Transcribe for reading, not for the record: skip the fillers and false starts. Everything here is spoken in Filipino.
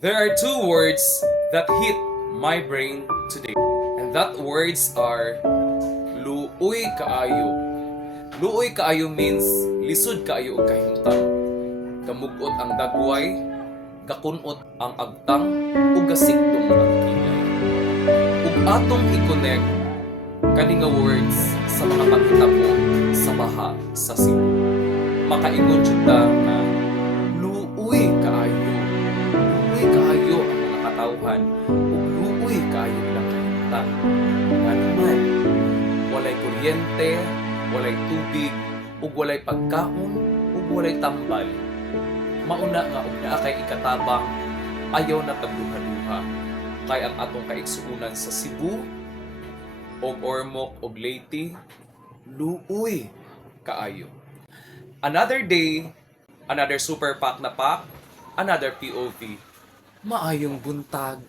There are two words that hit my brain today. And that words are luoy kaayo. Luoy kaayo means lisod kaayo og kahimtang. Gamugot ang dagway, gakunot ang agtang, ug gasikdong ang kilay. Ug atong i-connect kani nga words sa mga paghitabo sa baha sa Cebu. Makaingon jud ta nga luoy kaayo. Luoy kaayo ang mga katawhan ug luoy kaayo ilang kahimtang. Nga naman, walay kuryente, walay tubig, ug walay pagkaon, ug walay tambal. Mauna nga og naa kay ikatabang, ayaw na pagduha-duha. Kay ang atong kaigsuunan sa Cebu, og Ormoc, og Leyte, luoy kaayo. Another day, another super pack na pack, another POV. Maayong buntag.